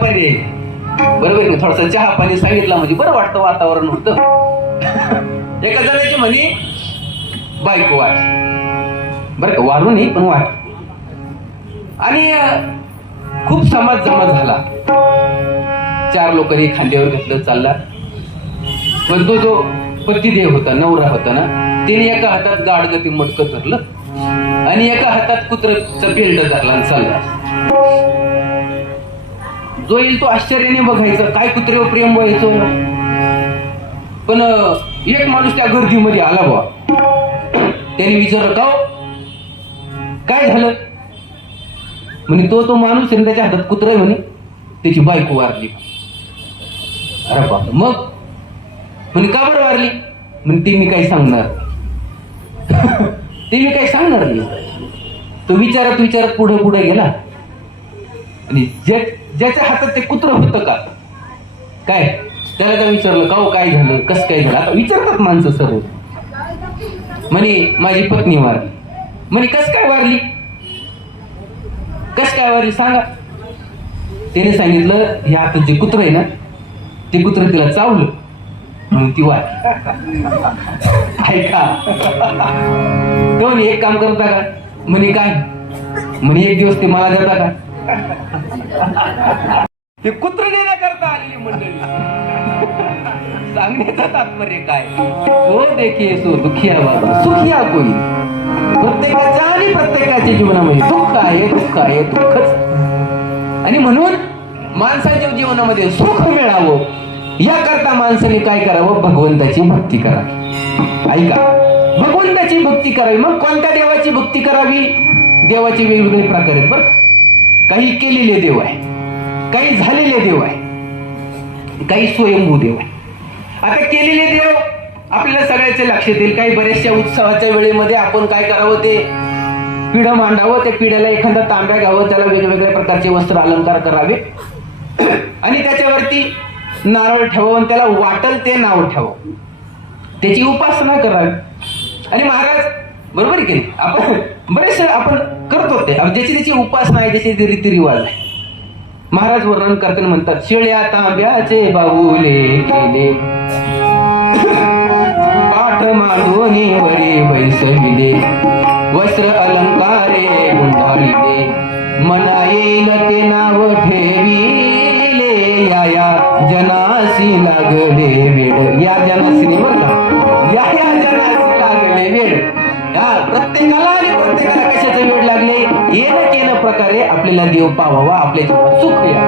बरोबर ना, थोडस चहा पाणी सांगितलं म्हणजे बरं वाटतं, वातावरण होतं. एका जणाची म्हणे बायको वाट, बरं का, वारू नाही पण वाट. आणि खूप समाज जमा झाला, 4 लोकांनी खांद्यावर घेतलं, चालला. पण तो जो पतिदेव होता, नवरा होता ना, त्याने एका हातात गाडगं ते मटकं धरलं आणि एका हातात कुत्रचं बेल्ट धरला आणि चालला. जो येईल तो आश्चर्याने बघायचं, काय कुत्र्यावर प्रेम व्हायचं. पण एक माणूस त्या गर्दीमध्ये आला बा, त्याने विचारलं, का काय झालं. म्हणे तो माणूस आहे त्याच्या हातात कुत्र आहे, म्हणे त्याची बायको वारली. अरे बाप, मग म्हणे का बरं वारली. म्हणे ते मी काही सांगणार ते मी काही सांगणार नाही. तो विचारत पुढे गेला आणि ज्याच्या हातात ते कुत्र होतं का काय, त्याला काय विचारलं, का काय झालं, कसं काय झालं. आता विचारतात माणसं सर्व. म्हणे माझी पत्नी वारली. म्हणे कस काय वारली, कस काय वारली सांगा. त्याने सांगितलं, हे आता जे कुत्र आहे ना, ते कुत्र तिला चावलं म्हणून ती वारली. ऐका, तो एक काम करता का. म्हणे काय. म्हणे एक दिवस ते मला देता का. ते कुत्र देण्याकरता आलेली मंडळी. सांगण्याचं तात्पर्य काय, हो देखे सो दुखिया बाबा सुखिया कोणी. प्रत्येकाच्या आणि प्रत्येकाच्या जीवनामध्ये दुःख आहे, दुःखच. आणि म्हणून माणसाच्या जीवनामध्ये सुख मिळावं याकरता माणसाने काय करावं, भगवंताची भक्ती करावी. ऐका, भगवंताची भक्ती करावी. मग कोणत्या देवाची भक्ती करावी. देवाचे वेगवेगळे प्रकार आहेत बरं. काही केलेले देव आहे, काही झालेले देव आहे, काही स्वयंभू देव आहे. आता केलेले देव आपल्याला सगळ्याचे लक्षात येईल. काही बऱ्याचशा उत्सवाच्या वेळेमध्ये आपण काय करावं, ते पिढं मांडावं, त्या पिढ्याला एखादा तांब्या घ्यावं, त्याला वेगवेगळ्या प्रकारचे वस्त्र अलंकार करावे आणि त्याच्यावरती नारळ ठेवावं आणि त्याला वाटल ते नाव ठेवावं, त्याची उपासना करावी. आणि महाराज, बरोबर आहे की नाही, आपण बरेचसे आपण करतो ते, ज्याची त्याची उपासना आहे, ज्याचे रीतिरिवाज आहे. महाराज वर्णन करताना म्हणतात, शिळ्या तांब्याचे बाहुले केले, पाठ मांडूनी वरी बैसविले, वस्त्र अलंकारे गुंडाळिले, मना येईल ते नाव ठेविले, या जनासी लागले वेड. या जनासी बरं का, या जनासी लागले वेड. प्रत्येकाला आणि प्रत्येकाला कशाचं वेड लागले, येणं केलं प्रकारे आपल्याला देव पावावा, आपल्या जीवनात सुख या.